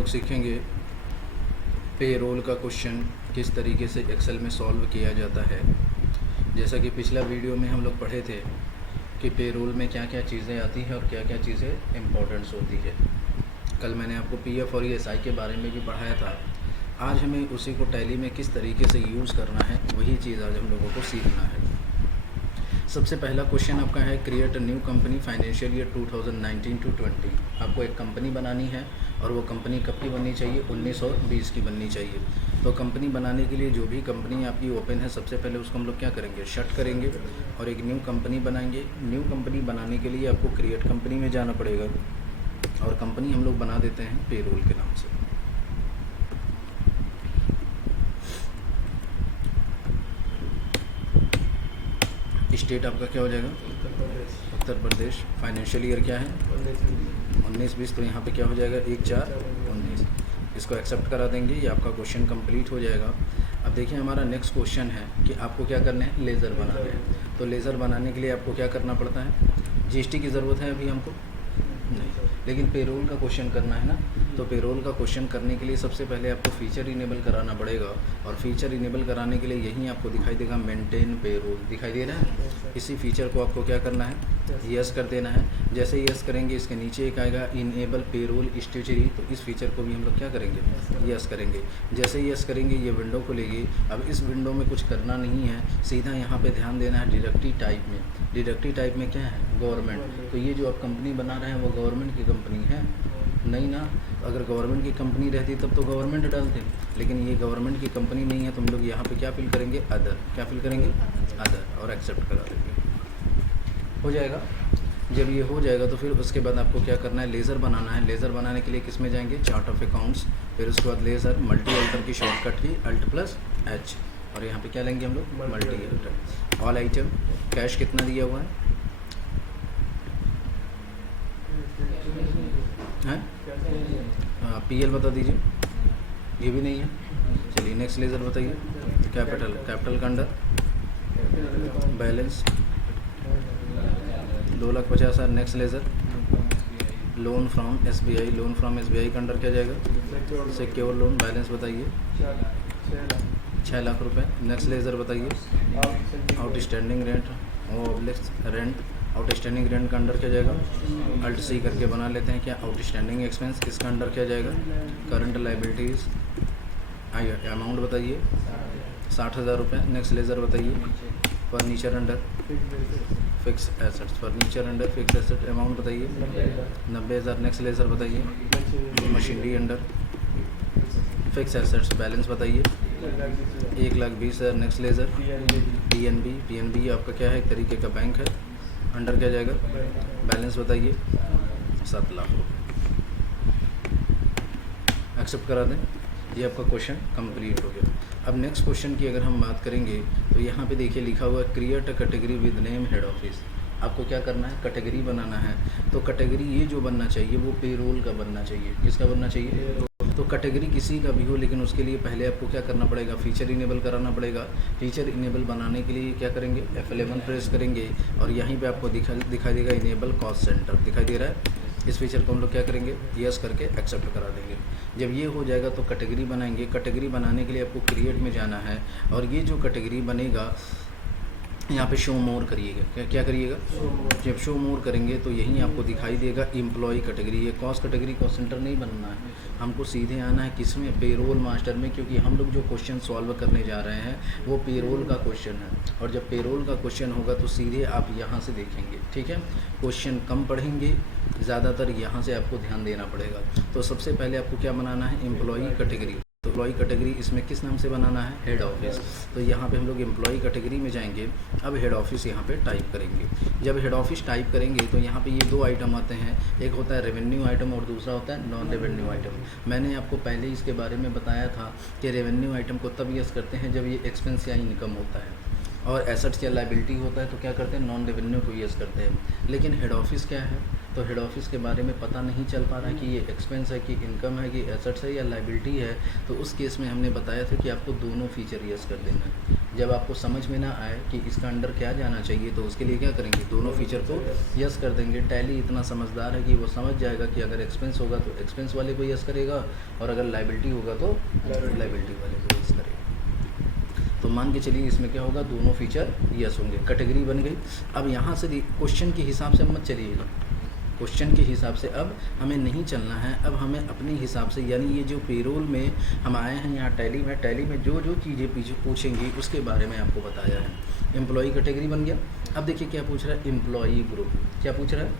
लोग सीखेंगे पेरोल का क्वेश्चन किस तरीके से एक्सेल में सॉल्व किया जाता है। जैसा कि पिछला वीडियो में हम लोग पढ़े थे कि पेरोल में क्या क्या चीज़ें आती हैं और क्या क्या चीज़ें इम्पोर्टेंट्स होती है। कल मैंने आपको पीएफ और ईएसआई के बारे में भी पढ़ाया था। आज हमें उसी को टैली में किस तरीके से यूज़ करना है, वही चीज़ आज हम लोगों को सीखना है। सबसे पहला क्वेश्चन आपका है create a new company financial year 2019 to 20। आपको एक कंपनी बनानी है और वो कंपनी कब की बननी चाहिए, 19 और 20 की बननी चाहिए। तो कंपनी बनाने के लिए जो भी कंपनी आपकी ओपन है, सबसे पहले उसको हम लोग क्या करेंगे, शट करेंगे और एक न्यू कंपनी बनाएंगे। न्यू कंपनी बनाने के लिए आपको क्रिएट कंपनी में जाना पड़ेगा और कंपनी हम लोग बना देते हैं पेरोल के नाम से। स्टेट आपका क्या हो जाएगा, उत्तर प्रदेश। फाइनेंशियल ईयर क्या है, 19-20। तो यहाँ पे क्या हो जाएगा, 1/4/19। इसको एक्सेप्ट करा देंगे, ये आपका क्वेश्चन कंप्लीट हो जाएगा। अब देखिए हमारा नेक्स्ट क्वेश्चन है कि आपको क्या करना है, लेज़र बनाना है। तो लेज़र बनाने के लिए आपको क्या करना पड़ता है, जीएसटी की ज़रूरत है अभी हमको नहीं, लेकिन पेरोल का क्वेश्चन करना है ना। तो पेरोल का क्वेश्चन करने के लिए सबसे पहले आपको फ़ीचर इनेबल कराना पड़ेगा और फीचर इनेबल कराने के लिए यहीं आपको दिखाई देगा मेंटेन पेरोल, दिखाई दे रहा है। इसी फीचर को आपको क्या करना है, यस कर देना है। जैसे ही यस करेंगे इसके नीचे एक आएगा इनेबल पेरोल स्ट्रेटजी, तो इस फीचर को भी हम लोग क्या करेंगे, यस करेंगे। जैसे ही यस करेंगे ये विंडो खुलेगी। अब इस विंडो में कुछ करना नहीं है, सीधा यहाँ पे ध्यान देना है डायरेक्टरी टाइप में। डायरेक्टरी टाइप में क्या है, गवर्नमेंट। तो ये जो आप कंपनी बना रहे हैं वो गवर्नमेंट की कंपनी है नहीं ना। अगर गवर्नमेंट की कंपनी रहती तब तो गवर्नमेंट डालते, लेकिन ये गवर्नमेंट की कंपनी नहीं है। तो हम लोग यहाँ पे क्या फिल करेंगे, अदर। क्या फिल करेंगे, अदर, और एक्सेप्ट करा देंगे, हो जाएगा। जब ये हो जाएगा तो फिर उसके बाद आपको क्या करना है, लेज़र बनाना है। लेज़र बनाने के लिए किस में जाएंगे, चार्ट ऑफ अकाउंट्स। फिर उसके बाद लेज़र, मल्टी अल्टर की शॉर्टकट की Alt+H, और यहाँ पे क्या लेंगे हम लोग, multi alter. All item, cash कितना दिया हुआ है, पीएल बता दीजिए, ये भी नहीं है। चलिए नेक्स्ट लेज़र बताइए, कैपिटल। कैपिटल का under balance 2,50,000। Next laser loan from SBI। Loan from SBI का अंडर क्या जाएगा, सिक्योर लोन। बैलेंस बताइए 6 लाख रुपए। नेक्स्ट लेज़र बताइए आउटस्टैंडिंग रेंट। आउटस्टैंडिंग रेंट का अंडर क्या जाएगा, Alt+C करके बना लेते हैं क्या, आउटस्टैंडिंग एक्सपेंस। इसका अंडर क्या जाएगा, करंट लाइबिलिटीज़। अमाउंट बताइए 60,000 रुपये। नेक्स्ट लेज़र बताइए furniture under fix assets. Furniture under fix asset, amount बताइए 90,000। नेक्स्ट लेज़र बताइए machinery under fix assets. Balance बताइए 1,20,000। नेक्स्ट लेज़र PNB आपका क्या है, एक तरीके का बैंक है। अंडर क्या जाएगा, बैलेंस बताइए 7 लाख रुपये। एक्सेप्ट करा दें, ये आपका क्वेश्चन कंप्लीट हो गया। अब नेक्स्ट क्वेश्चन की अगर हम बात करेंगे तो यहाँ पे देखिए लिखा हुआ है create a category with name head office. आपको क्या करना है, कैटेगरी बनाना है। तो कैटेगरी ये जो बनना चाहिए वो पेरोल का बनना चाहिए। किसका बनना चाहिए, तो कैटेगरी किसी का भी हो, लेकिन उसके लिए पहले आपको क्या करना पड़ेगा, फीचर इनेबल कराना पड़ेगा। फीचर इनेबल बनाने के लिए क्या करेंगे, F11 प्रेस करेंगे और यहीं पे आपको दिखाई देगा इनेबल कॉस्ट सेंटर, दिखाई दे रहा है। इस फीचर को हम लोग क्या करेंगे, यस करके एक्सेप्ट करा देंगे। जब ये हो जाएगा तो कैटेगरी बनाएंगे। कैटेगरी बनाने के लिए आपको क्रिएट में जाना है और ये जो कैटेगरी बनेगा यहाँ पे शो मोर करिएगा। क्या करिएगा, जब शो मोर करेंगे तो यहीं आपको दिखाई देगा एम्प्लॉय कैटेगरी। ये कॉस्ट कैटेगरी कॉस्ट सेंटर नहीं बनना है, हमको सीधे आना है किस में, पेरोल मास्टर में। क्योंकि हम लोग जो क्वेश्चन सॉल्व करने जा रहे हैं वो पेरोल का क्वेश्चन है और जब पेरोल का क्वेश्चन होगा तो सीधे आप यहाँ से देखेंगे, ठीक है। क्वेश्चन कम पढ़ेंगे, ज़्यादातर यहाँ से आपको ध्यान देना पड़ेगा। तो सबसे पहले आपको क्या बनाना है, एम्प्लॉय कैटेगरी। तो एम्प्लॉय कैटेगरी इसमें किस नाम से बनाना है, हेड ऑफिस। तो यहाँ पे हम लोग एम्प्लॉय कैटेगरी में जाएंगे। अब हेड ऑफिस यहाँ पे टाइप करेंगे। जब हेड ऑफिस टाइप करेंगे तो यहाँ पे ये 2 आइटम आते हैं, एक होता है रेवेन्यू आइटम और दूसरा होता है नॉन रेवेन्यू आइटम। मैंने आपको पहले ही इसके बारे में बताया था कि रेवेन्यू आइटम को तब यस करते हैं जब ये एक्सपेंस या इनकम होता है और एसेट्स या लाइबिलिटी होता है तो क्या करते हैं, नॉन रेवेन्यू को यस करते हैं। लेकिन हेड ऑफिस क्या है, तो हेड ऑफिस के बारे में पता नहीं चल पा रहा है कि ये एक्सपेंस है कि इनकम है कि एसेट्स है या लाइबिलिटी है। तो उस केस में हमने बताया था कि आपको दोनों फीचर यस कर देना है। जब आपको समझ में ना आए कि इसका अंडर क्या जाना चाहिए तो उसके लिए क्या करेंगे, दोनों फीचर को यस कर देंगे। टैली इतना समझदार है कि वो समझ जाएगा कि अगर एक्सपेंस होगा तो एक्सपेंस वाले को यस करेगा और अगर लाइबिलिटी होगा तो लाइबिलिटी वाले को यस करेगा। तो मान के चलिए इसमें क्या होगा, दोनों फीचर यस होंगे, कैटेगरी बन गई। अब यहाँ से क्वेश्चन के हिसाब से मत चलिएगा, क्वेश्चन के हिसाब से अब हमें नहीं चलना है। अब हमें अपने हिसाब से, यानी ये जो पेरोल में हम आए हैं यहाँ टैली में जो जो चीज़ें पीछे पूछेंगी उसके बारे में आपको बताया है। एम्प्लॉई कैटेगरी बन गया। अब देखिए क्या पूछ रहा है, एम्प्लॉई ग्रुप। क्या पूछ रहा है,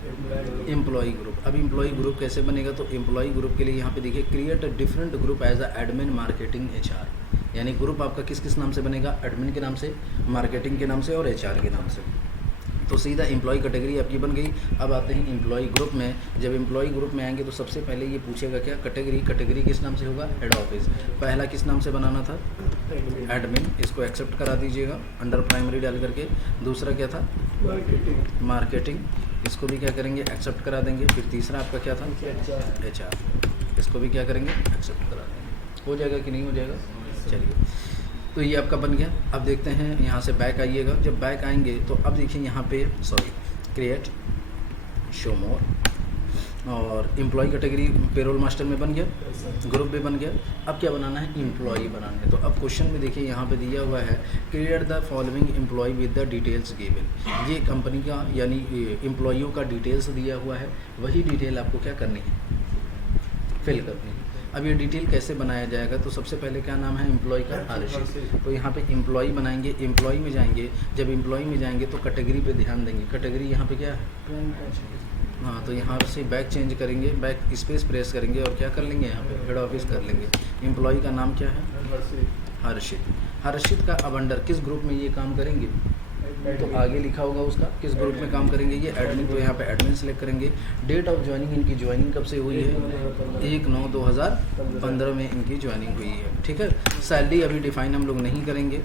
एम्प्लॉई ग्रुप। अब एम्प्लॉई ग्रुप कैसे बनेगा, तो एम्प्लॉई ग्रुप के लिए यहाँ पे देखिए create a different group as a admin marketing HR, यानी ग्रुप आपका किस किस नाम से बनेगा, एडमिन के नाम से, मार्केटिंग के नाम से और HR के नाम से। तो सीधा एम्प्लॉय कैटेगरी आपकी बन गई। अब आते हैं एम्प्लॉय ग्रुप में। जब एम्प्लॉय ग्रुप में आएंगे तो सबसे पहले ये पूछेगा क्या, कैटेगरी किस नाम से होगा, हेड ऑफिस। पहला किस नाम से बनाना था, एडमिन, इसको एक्सेप्ट करा दीजिएगा अंडर प्राइमरी डाल करके। दूसरा क्या था, मार्केटिंग, इसको भी क्या करेंगे, एक्सेप्ट करा देंगे। फिर तीसरा आपका क्या था, HR, इसको भी क्या करेंगे, एक्सेप्ट करा देंगे। हो जाएगा कि नहीं हो जाएगा, चलिए। तो ये आपका बन गया। अब देखते हैं यहाँ से बैक आइएगा। जब बैक आएंगे तो अब देखिए यहाँ पे क्रिएट, शो मोर, और एम्प्लॉय कैटेगरी पेरोल मास्टर में बन गया, ग्रुप भी बन गया। अब क्या बनाना है, एम्प्लॉय बनाना है। तो अब क्वेश्चन में देखिए यहाँ पे दिया हुआ है create the following employ with the details given. ये कंपनी का यानी एम्प्लॉयों का डिटेल्स दिया हुआ है, वही डिटेल आपको क्या करनी है, फिल करनी है। अब ये डिटेल कैसे बनाया जाएगा, तो सबसे पहले क्या नाम है एम्प्लॉय का, हर्षित। तो यहाँ पे एम्प्लॉय बनाएंगे, एम्प्लॉय में जाएंगे। जब एम्प्लॉय में जाएंगे तो कैटेगरी पे ध्यान देंगे। कैटेगरी यहाँ पे क्या है, हाँ, तो यहाँ से बैक चेंज करेंगे, बैक स्पेस प्रेस करेंगे और क्या कर लेंगे, यहाँ पे हेड ऑफिस कर लेंगे। एम्प्लॉय का नाम क्या है, हर्षित। हर्षित का अब अंडर किस ग्रुप में ये काम करेंगे, तो आगे लिखा होगा उसका किस ग्रुप में काम करेंगे, ये एडमिन। तो यहाँ पे एडमिन सेलेक्ट करेंगे। डेट ऑफ ज्वाइनिंग, इनकी ज्वाइनिंग कब से हुई है, 1/9/2015 में इनकी ज्वाइनिंग हुई है, ठीक है। सैलरी अभी डिफाइन हम लोग नहीं करेंगे,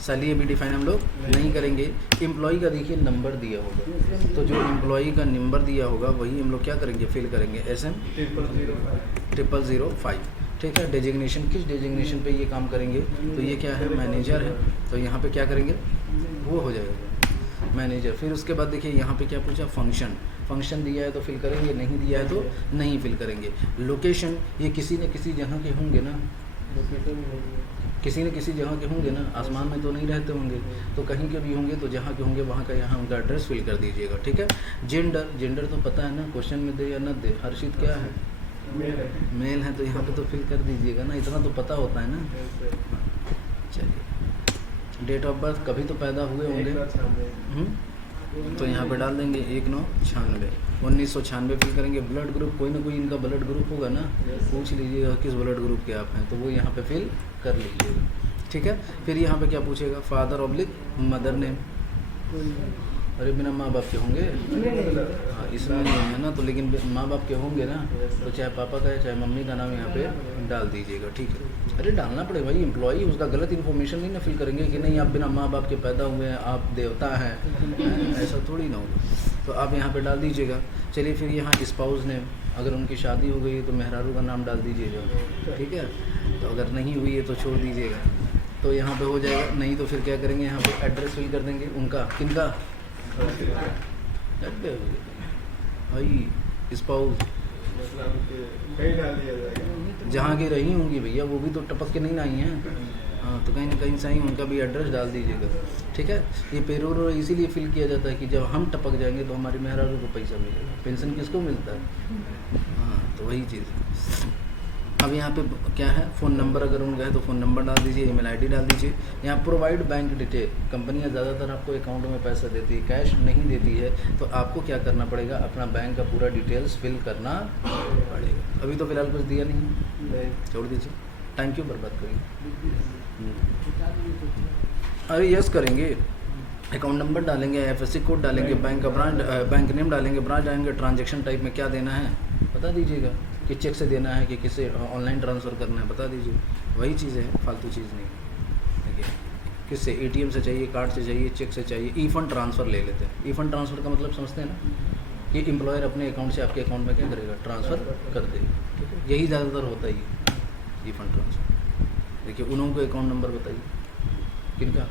सैलरी अभी डिफाइन हम लोग नहीं करेंगे। एम्प्लॉय का देखिए नंबर दिया होगा, तो जो एम्प्लॉय का नंबर दिया होगा वही हम लोग क्या करेंगे, फिल करेंगे। SM 0005, ठीक है। डेजिग्नेशन, किस डेजिग्नेशन पे ये काम करेंगे, तो ये क्या है, मैनेजर है। तो यहाँ पे क्या करेंगे, वो हो जाएगा मैनेजर। फिर उसके बाद देखिए यहाँ पे क्या पूछा, फंक्शन दिया है तो फिल करेंगे, नहीं दिया है तो नहीं फिल करेंगे। लोकेशन, ये किसी न किसी जगह के होंगे ना, किसी न किसी जगह के होंगे ना, आसमान में तो नहीं रहते होंगे, तो कहीं के भी होंगे, तो जहाँ के होंगे वहाँ का यहाँ उनका एड्रेस फिल कर दीजिएगा, ठीक है। जेंडर तो पता है ना, क्वेश्चन में दे या न दे। हर्षित क्या है, मेल है, तो यहाँ पे तो फिल कर दीजिएगा ना, इतना तो पता होता है ना। चलिए, डेट ऑफ बर्थ कभी तो पैदा हुए होंगे, तो यहाँ पे डाल देंगे 1996, 1996 फिल करेंगे। ब्लड ग्रुप, कोई ना कोई इनका ब्लड ग्रुप होगा ना, पूछ लीजिएगा किस ब्लड ग्रुप के आप हैं, तो वो यहाँ पे फिल कर लीजिएगा, ठीक है। फिर यहाँ पे क्या पूछेगा, फादर / मदर नेम। अरे बिना माँ बाप के होंगे, हाँ इसमें नहीं है ना, तो लेकिन माँ बाप के होंगे ना, तो चाहे पापा का है चाहे मम्मी का नाम यहाँ पे डाल दीजिएगा, ठीक है। अरे डालना पड़ेगा भाई, एम्प्लॉई उसका गलत इन्फॉर्मेशन नहीं ना फिल करेंगे कि नहीं आप बिना माँ बाप के पैदा हुए हैं, आप देवता हैं, ऐसा थोड़ी ना होगा। तो आप यहाँ पे डाल दीजिएगा। चलिए फिर यहाँ स्पाउस नेम, अगर उनकी शादी हो गई है तो मेहरारू का नाम डाल दीजिएगा, ठीक है। तो अगर नहीं हुई है तो छोड़ दीजिएगा, तो यहाँ पे हो जाएगा। नहीं तो फिर क्या करेंगे, यहाँ पे एड्रेस फिल कर देंगे उनका, किनका, भाई स्पाउस जहाँ की रही होंगी भैया, वो भी तो टपक के नहीं ना आई हैं, हाँ, तो कहीं ना कहीं सही उनका भी एड्रेस डाल दीजिएगा, ठीक है। ये पेरोल इसीलिए फिल किया जाता है कि जब हम टपक जाएंगे तो हमारे मेहरारू को पैसा मिलेगा। पेंशन किसको मिलता है, हाँ, तो वही चीज़। अब यहाँ पे क्या है, फ़ोन नंबर अगर उनका है तो फ़ोन नंबर डाल दीजिए, ईमेल आईडी डाल दीजिए। यहाँ प्रोवाइड बैंक डिटेल, कंपनियाँ ज़्यादातर आपको अकाउंट में पैसा देती है, कैश नहीं देती है, तो आपको क्या करना पड़ेगा, अपना बैंक का पूरा डिटेल्स फिल करना पड़ेगा। अभी तो फिलहाल कुछ दिया नहीं, छोड़ दीजिए, थैंक यू, बर्बाद करेंगे। अरे यस करेंगे, अकाउंट नंबर डालेंगे, IFSC कोड डालेंगे, बैंक का ब्रांड, बैंक नेम डालेंगे, ब्रांच डालेंगे, ट्रांजैक्शन टाइप में क्या देना है बता दीजिएगा, कि चेक से देना है कि किसे ऑनलाइन ट्रांसफ़र करना है बता दीजिए, वही चीज़ है, फालतू चीज़ नहीं। देखिए किससे, ATM से चाहिए, कार्ड से चाहिए, चेक से चाहिए, ई फंड ट्रांसफ़र ले लेते हैं। ई फंड ट्रांसफ़र का मतलब समझते हैं ना, कि एम्प्लॉयर अपने अकाउंट से आपके अकाउंट में क्या करेगा, ट्रांसफ़र कर देगा, ठीक है। यही ज़्यादातर होता ही है, ई फंड ट्रांसफ़र। देखिए उन लोगों को अकाउंट नंबर बताइए, किनका?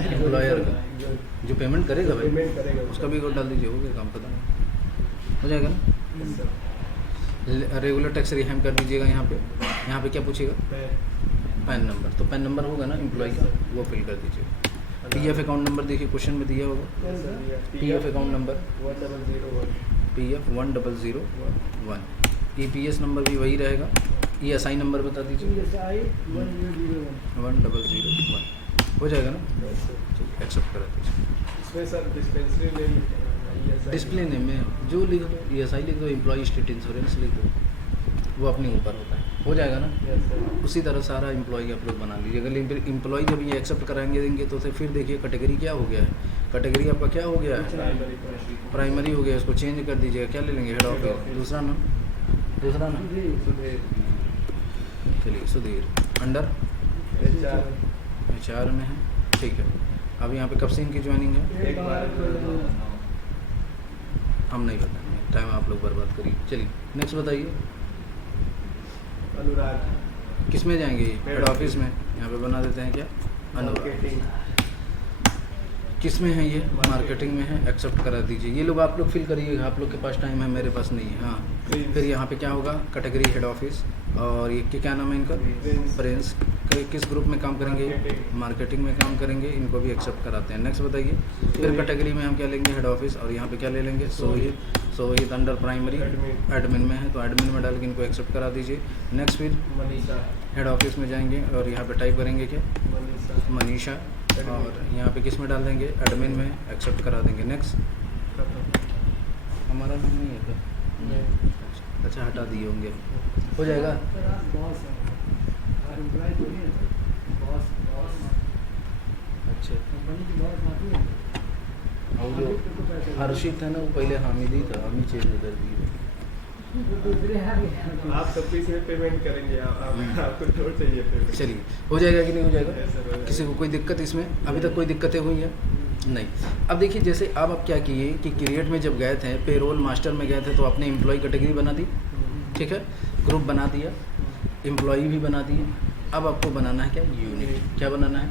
एम्प्लॉयर का, जो पेमेंट करेगा भाई पेमेंट करेगा उसका भी कोड डाल दीजिए, हो गया काम खत्म, हो जाएगा ना। Yes, sir. रेगुलर टैक्स रिहाइम कर दीजिएगा। यहाँ पे क्या पूछेगा? पैन नंबर, तो पैन नंबर होगा ना एम्प्लॉय का, वो फिल कर दीजिएगा। पीएफ अकाउंट नंबर देखिए क्वेश्चन में दिया होगा, Yes, sir. Yeah. PF account number 1001. PF 1001, EPS number भी वही रहेगा। ईएसआई नंबर बता दीजिए, 1001, हो जाएगा ना। Yes, sir. चलिए एक्सेप्ट करा दीजिए। इसमें सर डिस्पेंसरी नेम लिखना है, ESI डिस्प्ले नेम में जो लिख दो, ईएसआई लिख दो, एम्प्लॉय स्टेट इंश्योरेंस लिख दो, वो अपने ऊपर होता है, हो जाएगा ना। Yes, sir. उसी तरह सारा एम्प्लॉय आप लोग बना लीजिए। अगर एम्प्लॉय जब ये एक्सेप्ट कराएंगे देंगे तो फिर देखिए कैटेगरी क्या हो गया है, कैटेगरी आपका क्या हो गया है, Primary question. प्राइमरी हो गया, इसको चेंज कर दीजिएगा। क्या ले लेंगे? Head office. दूसरा नाम सुधीर. चलिए सुधीर, अंडर HR. HR में है, ठीक है। अब यहाँ पे कब से इनकी ज्वाइनिंग है एक बार हम नहीं बताएंगे, टाइम आप लोग बर्बाद करिए। चलिए नेक्स्ट बताइए, अनुराग. किस में जाएंगे? हेड ऑफिस में, यहाँ पे बना देते हैं क्या, अनुराग। Marketing. किस में है ये? मार्केटिंग में है, एक्सेप्ट करा दीजिए। ये लोग आप लोग फिल करिएगा, आप लोग के पास टाइम है, मेरे पास नहीं है। हाँ, फिर यहाँ पे क्या होगा, कैटेगरी हेड ऑफिस, और ये क्या नाम है इनका? प्रिंस। किस ग्रुप में काम करेंगे? मार्केटिंग में काम करेंगे, इनको भी एक्सेप्ट कराते हैं। नेक्स्ट बताइए, फिर कैटेगरी में हम क्या लेंगे? हेड ऑफिस, और यहाँ पे क्या ले लेंगे? सोहित अंडर प्राइमरी एडमिन में है, तो एडमिन में डाल के इनको एक्सेप्ट करा दीजिए। नेक्स्ट फिर मनीषा. हेड ऑफिस में जाएंगे और यहाँ पे टाइप करेंगे क्या? मनीषा. मनीषा, और यहाँ पे किस में डाल देंगे? एडमिन में, एक्सेप्ट करा देंगे। नेक्स्ट, हमारा नाम नहीं है क्या? अच्छा हटा दिए होंगे, हो जाएगा। अच्छा, और जो हर्षित है ना, वो पहले हामिद ही था, हम ही चेंज कर दिए। आप सब इसमें पेमेंट करेंगे, आपको छोड़ चाहिए पेमेंट. चलिए, हो जाएगा कि नहीं हो जाएगा? Yes, sir, हो जाएगा. किसी को कोई दिक्कत इसमें? अभी तक कोई दिक्कतें हुई हैं? नहीं। अब देखिए, जैसे अब क्या किए कि क्रिएट में जब गए थे, पेरोल मास्टर में गए थे, तो आपने एम्प्लॉय कैटेगरी बना दी, ठीक है, ग्रुप बना दिया, एम्प्लॉय भी बना दिए। अब आपको बनाना है क्या? यूनिट। क्या बनाना है?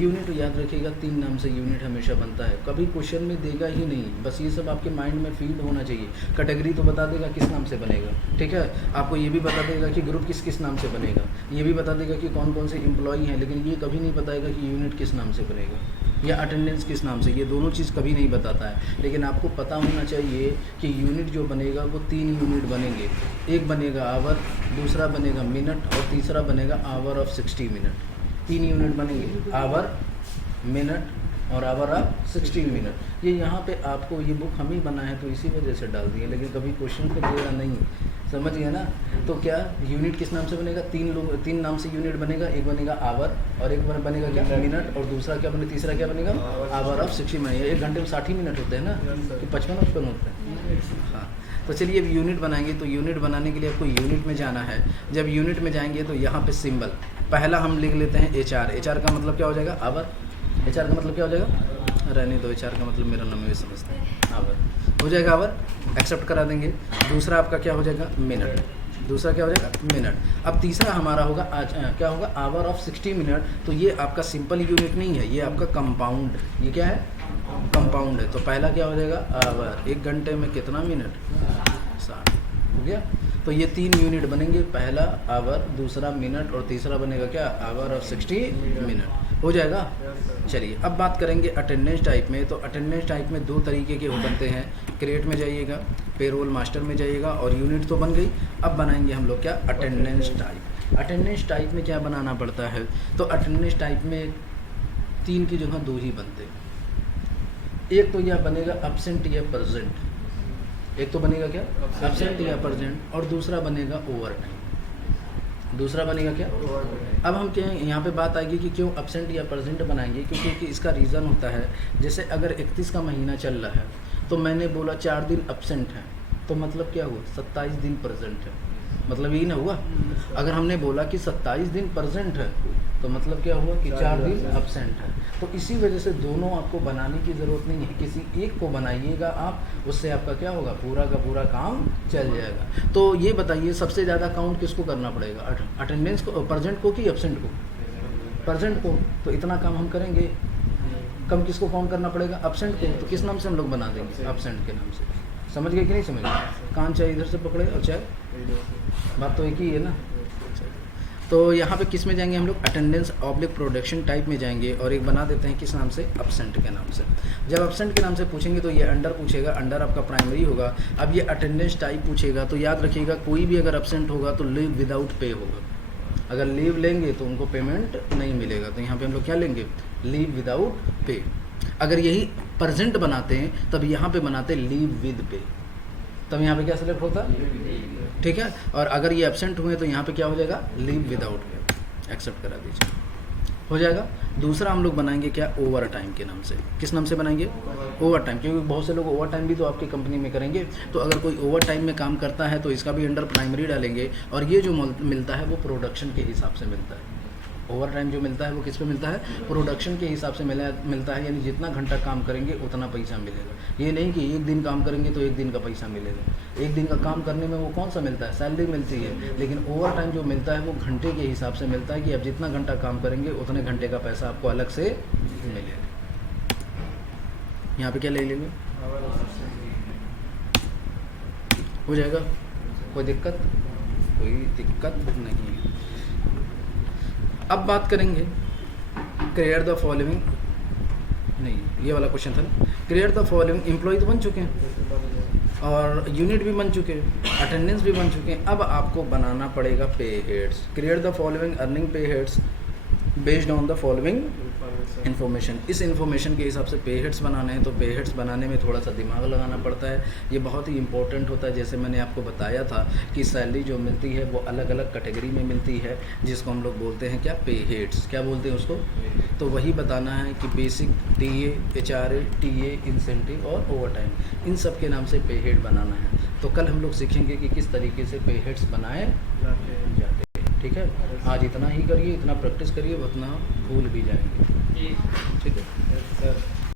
यूनिट। याद रखिएगा, 3 नाम से यूनिट हमेशा बनता है, कभी क्वेश्चन में देगा ही नहीं, बस ये सब आपके माइंड में फीड होना चाहिए। कैटेगरी तो बता देगा किस नाम से बनेगा, ठीक है, आपको ये भी बता देगा कि ग्रुप किस किस नाम से बनेगा, ये भी बता देगा कि कौन कौन से एम्प्लॉई हैं, लेकिन ये कभी नहीं बताएगा कि यूनिट किस नाम से बनेगा या अटेंडेंस किस नाम से। ये दोनों चीज़ कभी नहीं बताता है, लेकिन आपको पता होना चाहिए कि यूनिट जो बनेगा वो 3 यूनिट बनेंगे। एक बनेगा आवर, दूसरा बनेगा मिनट, और तीसरा बनेगा आवर ऑफ 60 मिनट। 3 यूनिट बनेंगे, आवर, मिनट और आवर ऑफ 60 मिनट। ये यहाँ पे आपको ये बुक हम ही बना है तो इसी वजह से डाल दिए, लेकिन कभी क्वेश्चन तो देगा नहीं, समझ गए ना। तो क्या यूनिट किस नाम से बनेगा? 3 नाम से यूनिट बनेगा। एक बनेगा आवर, और एक बनेगा क्या? मिनट, और दूसरा क्या बनेगा? तीसरा क्या बनेगा? Hour of 60 minute. 1 घंटे में 60 मिनट होते हैं ना, कि 55 होते हैं। हाँ, तो चलिए अब यूनिट बनाएंगे। तो यूनिट बनाने के लिए आपको यूनिट में जाना है। जब यूनिट में जाएंगे तो यहाँ पे सिंबल पहला हम लिख लेते हैं HR। HR का मतलब क्या हो जाएगा? आवर। HR का मतलब क्या हो जाएगा? रहने दो, HR का मतलब मेरा नाम है, समझते हैं, आवर हो जाएगा। आवर एक्सेप्ट करा देंगे। दूसरा आपका क्या हो जाएगा? मिनट। दूसरा क्या हो जाएगा? मिनट। अब तीसरा हमारा होगा आज क्या होगा? Hour of 60 minute. तो ये आपका सिंपल यूनिट नहीं है, ये आपका कंपाउंड। ये क्या है? कंपाउंड है। तो पहला क्या हो जाएगा? आवर। 1 घंटे में कितना मिनट? 60 हो गया। तो ये 3 यूनिट बनेंगे, पहला आवर, दूसरा मिनट, और तीसरा बनेगा क्या? Hour of 60 minute. हो जाएगा। चलिए अब बात करेंगे अटेंडेंस टाइप में। तो अटेंडेंस टाइप में 2 तरीके के बनते हैं। क्रिएट में जाइएगा, पेरोल मास्टर में जाइएगा, और यूनिट तो बन गई। अब बनाएंगे हम लोग क्या? Attendance type. अटेंडेंस टाइप में क्या बनाना पड़ता है? तो अटेंडेंस टाइप में 3 की जगह 2 ही बनते हैं। एक तो यह बनेगा एब्सेंट या प्रेजेंट। एक तो बनेगा क्या? एब्सेंट या प्रेजेंट, और दूसरा बनेगा ओवर टाइम। दूसरा बनेगा क्या? अब हम क्या यहाँ पे बात आएगी कि क्यों एब्सेंट या प्रेजेंट बनाएंगे, क्योंकि इसका रीज़न होता है, जैसे अगर 31 का महीना चल रहा है तो मैंने बोला 4 दिन एब्सेंट है, तो मतलब क्या हुआ? 27 दिन प्रेजेंट है, मतलब यही ना हुआ। अगर हमने बोला कि 27 दिन प्रेजेंट है तो मतलब क्या हुआ कि 4 दिन एब्सेंट है। तो इसी वजह से दोनों आपको बनाने की ज़रूरत नहीं है, किसी एक को बनाइएगा आप, उससे आपका क्या होगा? पूरा का पूरा काम चल जाएगा। तो ये बताइए सबसे ज़्यादा काउंट किसको करना पड़ेगा? अटेंडेंस को, प्रेजेंट को कि एब्सेंट को? प्रेजेंट को, तो इतना काम हम करेंगे। कम किसको काउंट करना पड़ेगा? एब्सेंट को। तो किस नाम से हम लोग बना देंगे? एब्सेंट के नाम से। समझ गए कि नहीं समझ गए? कान चाहे इधर से पकड़े और चाहे, बात तो एक ही है ना। तो यहाँ पे किस में जाएंगे हम लोग? अटेंडेंस ऑब्लिक प्रोडक्शन टाइप में जाएंगे और एक बना देते हैं किस नाम से? एब्सेंट के नाम से। जब एब्सेंट के नाम से पूछेंगे तो ये अंडर पूछेगा, अंडर आपका प्राइमरी होगा। अब ये अटेंडेंस टाइप पूछेगा तो याद रखिएगा कोई भी अगर एब्सेंट होगा तो लीव विदाउट पे होगा। अगर लीव लेंगे तो उनको पेमेंट नहीं मिलेगा, तो यहाँ पे हम लोग क्या लेंगे? Leave without pay. अगर यही प्रेजेंट बनाते हैं तब यहाँ पे बनाते लीव विद पे, तब यहाँ पे क्या सिलेक्ट होता? ठीक है। और अगर ये एब्सेंट हुए तो यहाँ पे क्या हो जाएगा? Leave without pay. एक्सेप्ट करा दीजिए, हो जाएगा। दूसरा हम लोग बनाएंगे क्या? ओवर टाइम के नाम से। किस नाम से बनाएंगे? ओवर टाइम, क्योंकि बहुत से लोग ओवर टाइम भी तो आपकी कंपनी में करेंगे। तो अगर कोई ओवर टाइम में काम करता है तो इसका भी अंडर प्राइमरी डालेंगे, और ये जो मिलता है वो प्रोडक्शन के हिसाब से मिलता है। ओवर टाइम जो मिलता है वो किस पे मिलता है? प्रोडक्शन के हिसाब से मिलता है, यानी जितना घंटा काम करेंगे उतना पैसा मिलेगा। ये नहीं कि एक दिन काम करेंगे तो एक दिन का पैसा मिलेगा। एक दिन का काम करने में वो कौन सा मिलता है? सैलरी मिलती है। लेकिन ओवर टाइम जो मिलता है वो घंटे के हिसाब से मिलता है कि अब जितना घंटा काम करेंगे उतने घंटे का पैसा आपको अलग से मिलेगा। यहाँ पे क्या ले लेंगे? हो जाएगा, कोई दिक्कत? कोई दिक्कत नहीं है। अब बात करेंगे क्रिएट द फॉलोइंग, नहीं ये वाला क्वेश्चन था ना। क्रिएट द फॉलोइंग, एम्प्लॉय तो बन चुके हैं और यूनिट भी बन चुके हैं, अटेंडेंस भी बन चुके हैं। अब आपको बनाना पड़ेगा pay heads. Create the following earning pay heads based on the following information. इस इन्फॉर्मेशन के हिसाब से पे हेड्स बनाने हैं, तो पे हेड्स बनाने में थोड़ा सा दिमाग लगाना पड़ता है। ये बहुत ही इंपॉर्टेंट होता है। जैसे मैंने आपको बताया था कि सैलरी जो मिलती है वो अलग अलग कैटेगरी में मिलती है, जिसको हम लोग बोलते हैं क्या? पे हेड्स। क्या बोलते हैं उसको? तो वही बताना है कि basic, TA, HRA, TA, incentive और ओवर टाइम, इन सब के नाम से पे हेड बनाना है। तो कल हम लोग सीखेंगे कि किस तरीके से पे हेड्स बनाए जाते हैं। ठीक है, आज इतना ही करिए, इतना प्रैक्टिस करिए, उतना भूल भी जाएंगे।